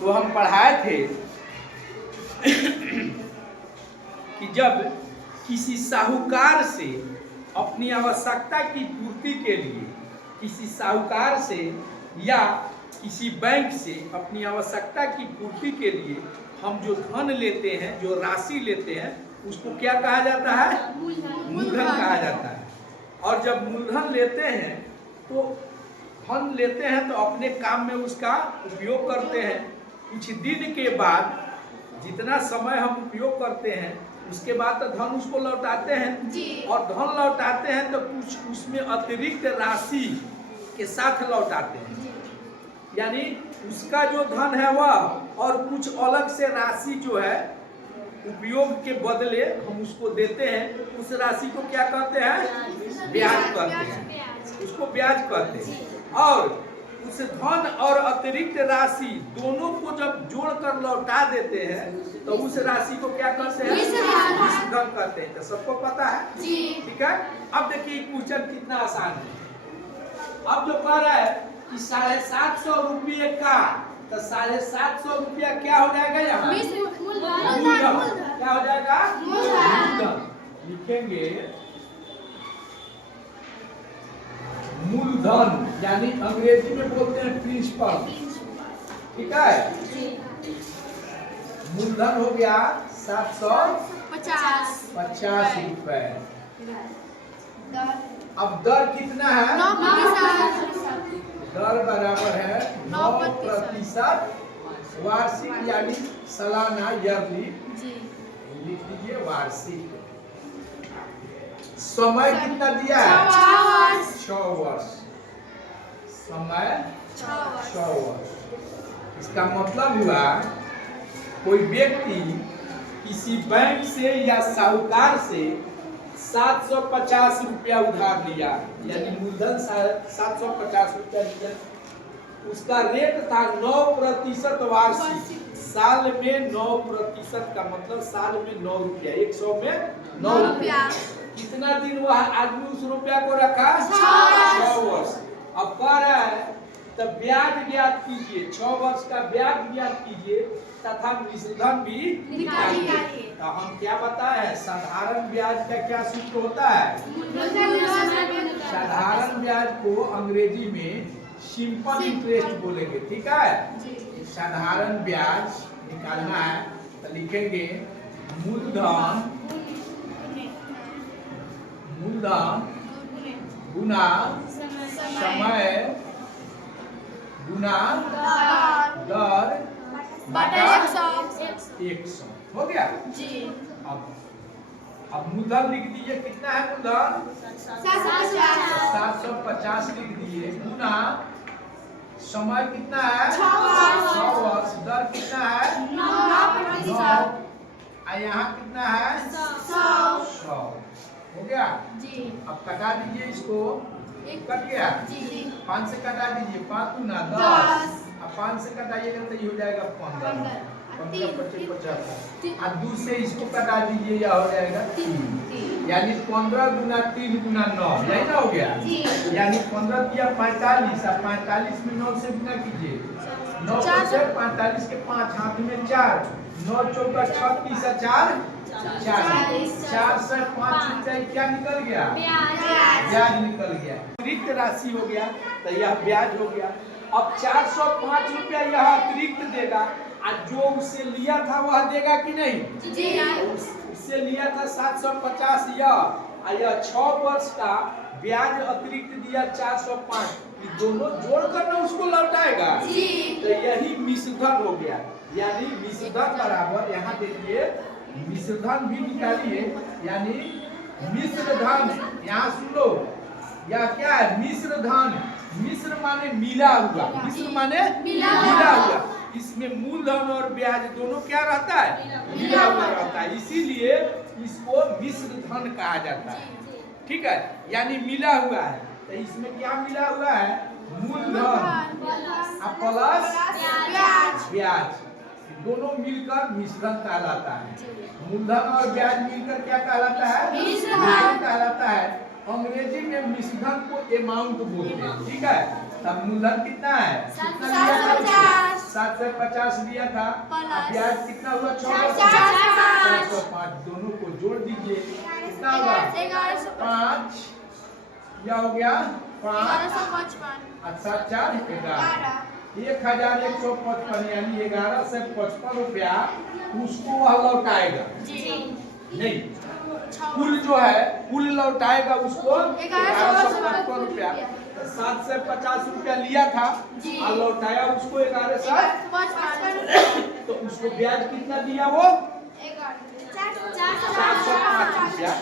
तो हम पढ़ाए थे कि जब किसी साहूकार से अपनी आवश्यकता की पूर्ति के लिए, किसी साहूकार से या किसी बैंक से अपनी आवश्यकता की पूर्ति के लिए हम जो धन लेते हैं, जो राशि लेते हैं, उसको क्या कहा जाता है? मूलधन कहा जाता है। और जब मूलधन लेते हैं तो धन लेते हैं तो अपने काम में उसका उपयोग करते हैं। कुछ दिन के बाद जितना समय हम उपयोग करते हैं उसके बाद तो धन उसको लौटाते हैं, और धन लौटाते हैं तो कुछ उसमें अतिरिक्त राशि के साथ लौटाते हैं। यानी उसका जो धन है वह और कुछ अलग से राशि जो है उपयोग के बदले हम उसको देते हैं। उस राशि को क्या कहते हैं? ब्याज कहते हैं। उसको ब्याज कहते हैं। और उस धन और अतिरिक्त राशि दोनों को जब जोड़कर लौटा देते हैं तो उस राशि को क्या कहते हैं? मिश्रधन कहते हैं। तो सबको पता है, ठीक है। अब देखिए क्वेश्चन कितना आसान है। अब जो कह रहा है कि 750 रुपये का, तो 750 रुपया क्या हो जाएगा? यहाँ मूलधन। क्या हो जाएगा? मूलधन। लिखेंगे मूलधन, यानी अंग्रेजी में बोलते हैं प्रिंसिपल, ठीक है। मूलधन हो गया 750 रुपए। अब दर कितना है? 9%। दर बराबर है 9% वार्षिक, यानी सालाना, ईयरली लिख दीजिए वार्षिक। समय कितना दिया है? 6 वर्ष। समय 6 वर्ष। इसका मतलब हुआ कोई व्यक्ति किसी बैंक से या साहूकार से 750 रुपया उधार लिया, यानी मूलधन 750 रुपया लिया। उसका रेट था 9% वार्षिक। साल में 9% का मतलब साल में 9 रुपया, 100 में 9 रुपया। कितना दिन वह आदमी उस रुपया को रखा? 6 वर्ष। अब कह रहा है तब ब्याज ज्ञात कीजिए, 6 वर्ष का ब्याज ज्ञात कीजिए तथा मिश्रधन भी निकालिए। तो हम क्या बताए हैं? साधारण ब्याज का क्या सूत्र होता है? साधारण ब्याज को अंग्रेजी में सिंपल इंटरेस्ट बोलेंगे, ठीक है। साधारण ब्याज निकालना है तो लिखेंगे मूलधन गुना समय गुना दर बटा 100 हो गया। अब मूलधन लिख दीजिए, कितना है मूलधन? 750 लिख दिए, गुना समय कितना है? 6 वर्ष। दर कितना है? 9%। यहाँ कितना है? 100 हो गया। अब कटा दीजिए इसको, कट गया। 5 से कटा दीजिए, 5 दूना 10। अब 5 से कटाइएगा तो ये हो जाएगा 15, 25, 50। अब 2 से इसको कटा दीजिए, यह हो जाएगा 3, यानी 15 गुना 3 गुना 9, यही ना हो गया। यानी 15 दिया 45, अब 45 में 9 से गुना कीजिए, 9 से 45 के 5, हाथ में 4, 9 चौका 36, 4 4 से 5 रुपया क्या निकल गया? ब्याज निकल गया। अतिरिक्त राशि हो गया तो यह ब्याज हो गया। अब 405 रुपया यह अतिरिक्त देगा, और जो उससे लिया था वह देगा कि नहीं? उससे लिया था 750 यह 6 वर्ष का ब्याज अतिरिक्त दिया 405, ये दोनों जोड़कर ना उसको लौटाएगा। तो यही मिश्रधन हो गया। यानी मिश्रधन बराबर, यहाँ देखिए मिश्रधन भी निकालिए, यानी मिश्रधन, यहाँ सुन लो, यह क्या है? मिश्रधन। मिश्र माने मिला हुआ, मिश्र माने मिला हुआ। इसमें मूलधन और ब्याज दोनों क्या रहता है? मिला हुआ रहता है, इसीलिए इसको मिश्रधन कहा जाता है, ठीक है। यानी मिला हुआ है, तो इसमें क्या मिला हुआ है? मूलधन प्लस ब्याज, दोनों मिलकर मिश्रण कहलाता है। मूलधन और ब्याज मिलकर क्या कहलाता है? मिश्रण कहलाता है। अंग्रेजी में मिश्रण को अमाउंट बोलते हैं, ठीक है। तब मूलधन कितना है? 750। 750 लिया था, ब्याज कितना हुआ? 405। दोनों को जोड़ दीजिए, कितना होगा? 5 या हो गया 5 अच्छा 4 11 1155 यानी 1155 रुपया उसको वह लौटाएगा नहीं, कुल जो है कुल लौटाएगा उसको 1155 रुपया। 750 रुपया लिया था और लौटाया उसको 1155, तो उसको ब्याज कितना दिया वो? 405 रुपया।